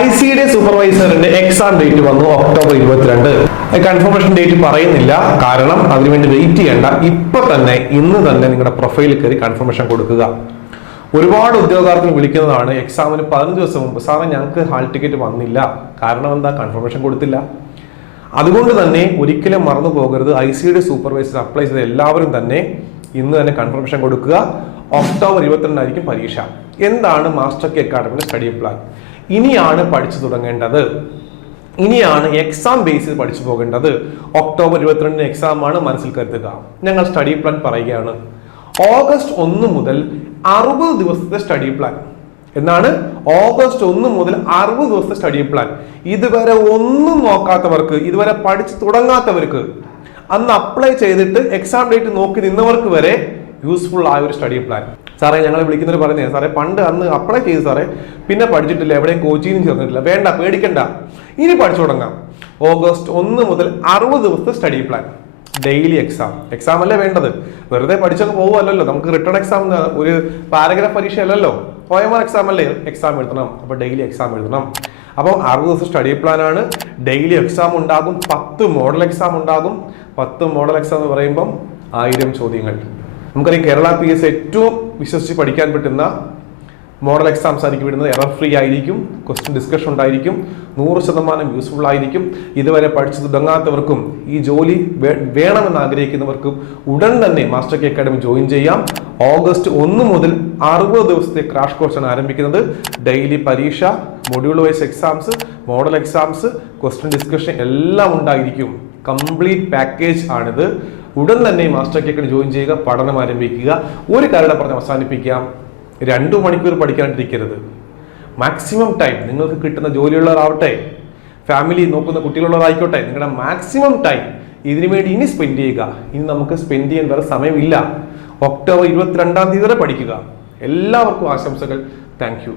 I C D സൂപ്പർവൈസറിന്റെ exam date വന്നു October ഇരുപത്തിരണ്ട്. കൺഫർമേഷൻ ഡേറ്റ് പറയുന്നില്ല. കാരണം അതിനുവേണ്ടി വെയിറ്റ് ചെയ്യേണ്ട. ഇപ്പൊ തന്നെ ഇന്ന് തന്നെ നിങ്ങളുടെ പ്രൊഫൈലിൽ കയറി കൺഫർമേഷൻ കൊടുക്കുക. ഒരുപാട് ഉദ്യോഗാർത്ഥികൾ വിളിക്കുന്നതാണ്. എക്സാമിന് പതിനഞ്ച് ദിവസം മുമ്പ്. സാറേ ഞങ്ങൾക്ക് ഹാൾ ടിക്കറ്റ് വന്നില്ല. കാരണം എന്താ? കൺഫർമേഷൻ കൊടുത്തില്ല. അതുകൊണ്ട് തന്നെ ഒരിക്കലും മറന്നു പോകരുത് I C D supervisor apply ചെയ്ത എല്ലാവരും തന്നെ ഇന്ന് തന്നെ കൺഫർമേഷൻ കൊടുക്കുക. ഒക്ടോബർ ഇരുപത്തിരണ്ടായിരിക്കും പരീക്ഷ. എന്താണ് മാസ്റ്റർ കെ അക്കാഡമിയുടെ സ്റ്റഡി പ്ലാൻ? ഇനിയാണ് പഠിച്ചു തുടങ്ങേണ്ടത്. ഇനിയാണ് എക്സാം ബേസിൽ പഠിച്ചു പോകേണ്ടത്. ഒക്ടോബർ ഇരുപത്തിരണ്ടിന് എക്സാം ആണ് മനസ്സിൽ കരുതുക. ഞങ്ങൾ സ്റ്റഡി പ്ലാൻ പറയുകയാണ്. ഓഗസ്റ്റ് ഒന്ന് മുതൽ അറുപത് ദിവസത്തെ സ്റ്റഡി പ്ലാൻ. എന്നാണ് ഓഗസ്റ്റ് ഒന്ന് മുതൽ അറുപത് ദിവസത്തെ സ്റ്റഡി പ്ലാൻ. ഇതുവരെ ഒന്നും നോക്കാത്തവർക്ക് ഇതുവരെ പഠിച്ചു തുടങ്ങാത്തവർക്ക് അന്ന് അപ്ലൈ ചെയ്തിട്ട് എക്സാം ഡേറ്റ് നോക്കി നിന്നവർക്ക് വരെ യൂസ്ഫുൾ ആയ ഒരു സ്റ്റഡി പ്ലാൻ സാറേ ഞങ്ങളെ വിളിക്കുന്നവർ പറയുന്നത് സാറേ പണ്ട് അന്ന് അപ്ലൈ ചെയ്ത് സാറേ പിന്നെ പഠിച്ചിട്ടില്ല എവിടെയും കോച്ചിങ്ങും ചേർന്നിട്ടില്ല. വേണ്ട പേടിക്കണ്ട. ഇനി പഠിച്ചു തുടങ്ങാം. ഓഗസ്റ്റ് ഒന്ന് മുതൽ അറുപത് ദിവസത്തെ study plan daily exam exam അല്ലേ വേണ്ടത്? വെറുതെ പഠിച്ചൊക്കെ പോകുമല്ലോ നമുക്ക് റിട്ടേൺ എക്സാം ഒരു പാരഗ്രാഫ് പരീക്ഷ അല്ലല്ലോ. ഒ എക്സാം അല്ലേ? എക്സാം എഴുതണം. അപ്പോൾ ഡെയിലി എക്സാം എഴുതണം. അപ്പോൾ അറുപത് ദിവസം സ്റ്റഡി പ്ലാനാണ് ഡെയിലി എക്സാം ഉണ്ടാകും. പത്ത് മോഡൽ എക്സാം ഉണ്ടാകും. പത്ത് മോഡൽ എക്സാം എന്ന് പറയുമ്പം ആയിരം ചോദ്യങ്ങൾ. നമുക്കറിയാം കേരള പി എസ് ഏറ്റവും വിശ്വസിച്ച് പഠിക്കാൻ പറ്റുന്ന മോഡൽ എക്സാംസ് ആയിരിക്കും വിടുന്നത് എറർ ഫ്രീ ആയിരിക്കും ക്വസ്റ്റ്യൻ ഡിസ്കഷൻ ഉണ്ടായിരിക്കും നൂറ് ശതമാനം യൂസ്ഫുൾ ആയിരിക്കും. ഇതുവരെ പഠിച്ചു തുടങ്ങാത്തവർക്കും ഈ ജോലി വേണമെന്ന് ആഗ്രഹിക്കുന്നവർക്കും ഉടൻ തന്നെ മാസ്റ്റർ കെ അക്കാഡമി ജോയിൻ ചെയ്യാം. ഓഗസ്റ്റ് ഒന്ന് മുതൽ അറുപത് ദിവസത്തെ ക്രാഷ് കോഴ്സാണ് ആരംഭിക്കുന്നത്. ഡെയിലി പരീക്ഷ module wise exams model exams question discussion എല്ലാം ഉണ്ടായിരിക്കും. കംപ്ലീറ്റ് പാക്കേജ് ആണിത്. ഉടൻ തന്നെ മാസ്റ്റർ കേക്കിന് ജോയിൻ ചെയ്യുക പഠനം ആരംഭിക്കുക. ഒരു കാര്യം പറഞ്ഞ് അവസാനിപ്പിക്കാം. രണ്ടു മണിക്കൂർ പഠിക്കാണ്ടിരിക്കരുത്. മാക്സിമം ടൈം നിങ്ങൾക്ക് കിട്ടുന്ന ജോലിയുള്ളവരാവട്ടെ ഫാമിലി നോക്കുന്ന കുട്ടികളുള്ളവരായിക്കോട്ടെ നിങ്ങളുടെ മാക്സിമം ടൈം ഇതിനു വേണ്ടി ഇനി സ്പെൻഡ് ചെയ്യുക. ഇനി നമുക്ക് സ്പെൻഡ് ചെയ്യാൻ വേറെ സമയമില്ല. ഒക്ടോബർ ഇരുപത്തിരണ്ടാം തീയതി വരെ പഠിക്കുക. എല്ലാവർക്കും ആശംസകൾ. താങ്ക്